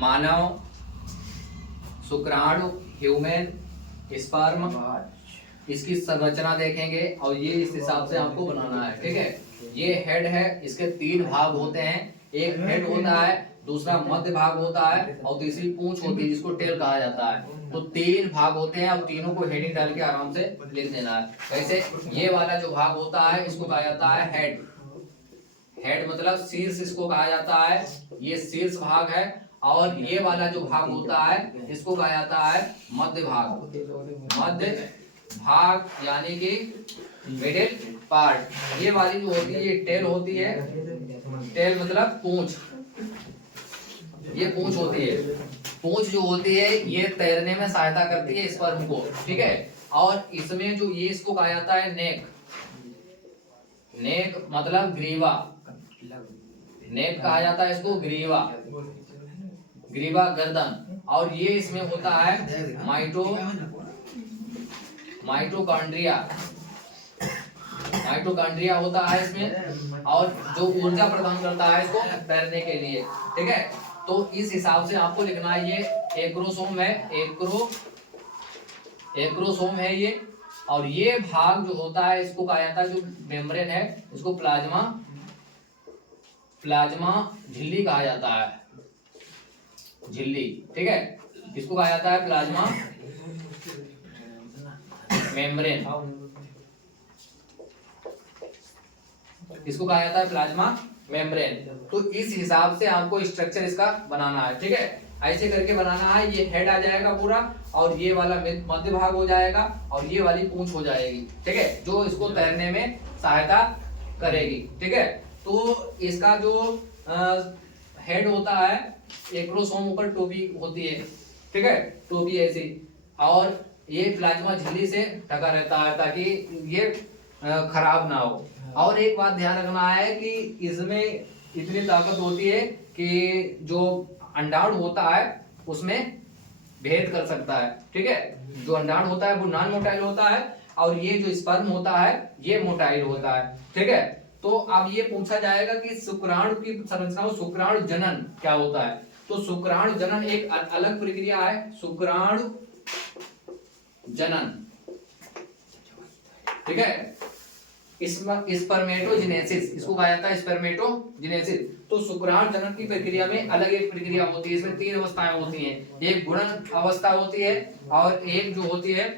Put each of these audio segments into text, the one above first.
मानव, शुक्राणु, human, sperm, इसकी संरचना देखेंगे और ये इस हिसाब से आपको बनाना है। ठीक है, ये हेड है, इसके 3 भाग होते हैं। एक हेड होता है, दूसरा मध्य भाग होता है और तीसरी पूंछ होती है जिसको टेल कहा जाता है। तो 3 भाग होते हैं और तीनों को हेडिंग डाल के आराम से लिख देना है। वैसे ये वाला जो भाग होता है इसको कहा जाता है हेड। हेड मतलब शीर्ष इसको कहा जाता है, ये शीर्ष भाग है। और ये वाला जो भाग होता है इसको कहा जाता है मध्य भाग। मध्य भाग यानी कि मिडिल पार्ट। ये वाली जो होती है ये टेल होती है। टेल मतलब पूंछ, ये पूंछ होती है। पूंछ जो होती है ये तैरने में सहायता करती है स्पर्म को। ठीक है, और इसमें जो ये इसको कहा जाता है नेक। नेक मतलब ग्रीवा। नेक कहा जाता है इसको ग्रीवा, ग्रीवा गर्दन। और ये इसमें होता है माइटोकॉन्ड्रिया। माइटोकॉन्ड्रिया होता है इसमें, और जो ऊर्जा प्रदान करता है इसको तैरने के लिए। ठीक है, तो इस हिसाब से आपको लिखना है। ये एक्रोसोम है, एक्रोसोम है ये। और ये भाग जो होता है इसको कहा जाता है, जो मेम्ब्रेन है इसको प्लाज्मा झिल्ली कहा जाता है। झिल्ली, ठीक है, इसको कहा जाता है प्लाज्मा मेम्ब्रेन। इसको कहा जाता है प्लाज्मा मेम्ब्रेन। तो इस हिसाब से आपको स्ट्रक्चर इसका बनाना है। ठीक है, ऐसे करके बनाना है। ये हेड आ जाएगा पूरा, और ये वाला मध्य भाग हो जाएगा, और ये वाली पूंछ हो जाएगी। ठीक है, जो इसको तैरने में सहायता करेगी। ठीक है, तो इसका जो हेड होता है, एक्रोसोम ऊपर टोपी होती है। ठीक है, टोपी ऐसी, और ये प्लाज्मा झिल्ली से ढका रहता है ताकि ये खराब ना हो। और एक बात ध्यान रखना है कि इसमें इतनी ताकत होती है कि जो अंडाणु होता है उसमें भेद कर सकता है। ठीक है, जो अंडाणु होता है वो नॉन मोटाइल होता है, और ये जो स्पर्म होता है ये मोटाइल होता है। ठीक है, तो अब ये पूछा जाएगा कि शुक्राणु की संरचना में शुक्राणु जनन क्या होता है। तो शुक्राणु जनन एक अलग प्रक्रिया है, शुक्राणु जनन। ठीक है, स्पर्मेटोजेनेसिस इसको कहा जाता है, स्पर्मेटोजेनेसिस। तो शुक्राणु जनन की प्रक्रिया में अलग एक प्रक्रिया होती है। इसमें 3 अवस्थाएं होती हैं। एक गुणन अवस्था होती है, और एक जो होती है,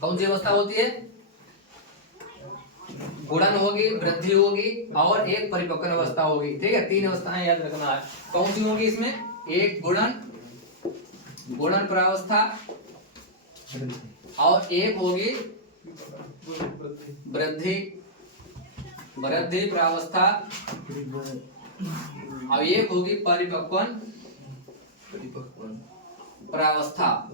कौन सी अवस्था होती है? गुणन होगी, वृद्धि होगी, और एक परिपक्व अवस्था होगी। ठीक है, 3 अवस्थाएं याद रखना है। कौन सी होगी इसमें? एक गुणन प्रावस्था, और एक होगी वृद्धि प्रावस्था, और एक होगी परिपक्व प्रावस्था।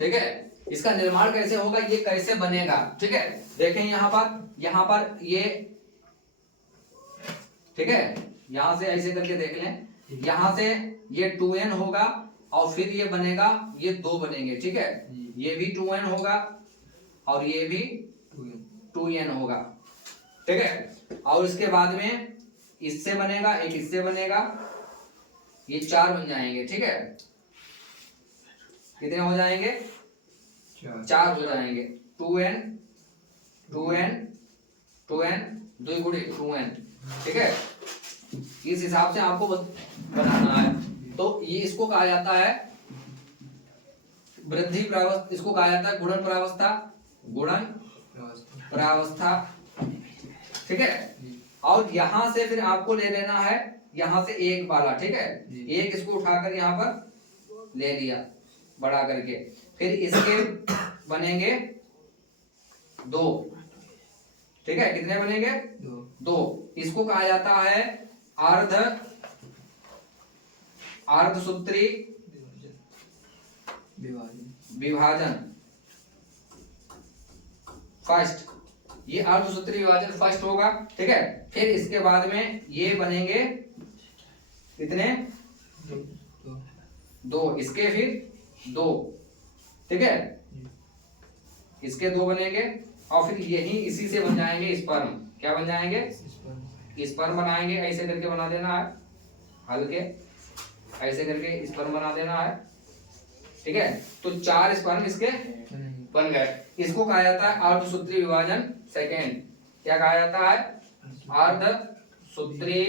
ठीक है, इसका निर्माण कैसे होगा, ये कैसे बनेगा? ठीक है, देखें यहाँ पर ये, ठीक है, यहां से ऐसे करके देख लें। यहां से ये 2n होगा, और फिर ये बनेगा, ये 2 बनेंगे। ठीक है, ये भी 2n होगा, और ये भी 2n होगा। ठीक है, और इसके बाद में इससे बनेगा, एक इससे बनेगा, ये 4 बन जाएंगे। ठीक है, कितने हो जाएंगे? 4 हो जाएंगे। 2n 2 गुणे 2n। ठीक है, इस हिसाब से आपको बनाना है। तो ये इसको कहा जाता है वृद्धि प्रावस्था, इसको कहा जाता है गुणन प्रावस्था। ठीक है, और यहां से फिर आपको ले लेना है, यहां से एक वाला। ठीक है, एक इसको उठाकर यहां पर ले लिया बड़ा करके, फिर इसके बनेंगे 2। ठीक है, कितने बनेंगे? 2। इसको कहा जाता है अर्धसूत्री विभाजन फर्स्ट। ये अर्धसूत्री विभाजन फर्स्ट होगा। ठीक है, फिर इसके बाद में ये बनेंगे कितने? 2। इसके फिर 2। ठीक है, इसके 2 बनेंगे, और फिर यही इसी से बन जाएंगे स्पर्म। क्या बन जाएंगे? स्पर्म बनाएंगे। ऐसे करके बना देना है हल्के। ऐसे करके स्पर्म बना देना है, ठीक है। तो 4 स्पर्म इसके बन गए। इसको कहा जाता है अर्धसूत्री विभाजन सेकेंड। क्या कहा जाता है? अर्धसूत्री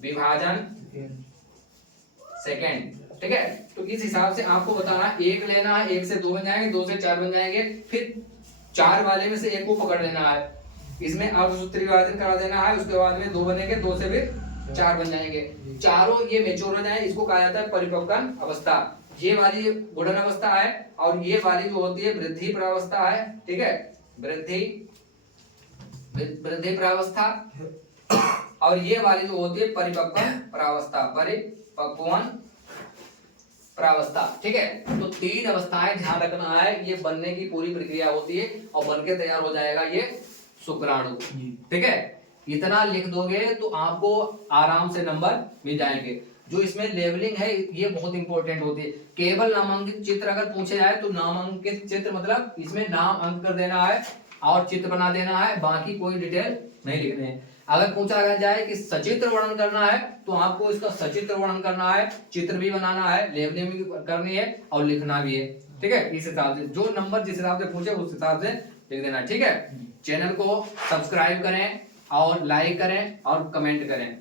विभाजन सेकेंड, ठीक है। तो इस हिसाब से आपको बताना, एक लेना है, 1 से 2 बन जाएंगे, 2 से 4 बन जाएंगे, फिर 4 वाले में से एक को पकड़ लेना है, इसमें अर्धसूत्री विभाजन करा देना है, उसके बाद में 2 बनेंगे, 2 से फिर 4 बन जाएंगे। चारों ये मैच्योर हो जाए, इसको कहा जाता है परिपक्वन अवस्था। ये वाली गुणन अवस्था है और ये वाली जो होती है वृद्धि प्रावस्था है, ठीक है, वृद्धि प्रावस्था। और ये वाली जो होती है परिपक्वन प्रावस्था, परिपक्वन प्रावस्था, ठीक है। तो 3 अवस्थाएं ध्यान रखना है, ये बनने की पूरी प्रक्रिया होती है और बनके तैयार हो जाएगा ये शुक्राणु, ठीक है। इतना लिख दोगे तो आपको आराम से नंबर मिल जाएंगे। जो इसमें लेवलिंग है ये बहुत इंपॉर्टेंट होती है। केवल नामांकित चित्र अगर पूछे जाए तो नामांकित चित्र मतलब इसमें नाम अंक कर देना है और चित्र बना देना है, बाकी कोई डिटेल नहीं लिखने हैं। अगर पूछा जाए कि सचित्र वर्णन करना है तो आपको इसका सचित्र वर्णन करना है, चित्र भी बनाना है, लेवलिंग भी करनी है और लिखना भी है, ठीक है। इस हिसाब से जो नंबर जिस हिसाब से पूछे उस हिसाब से लिख देना, ठीक है। चैनल को सब्सक्राइब करें और लाइक करें और कमेंट करें।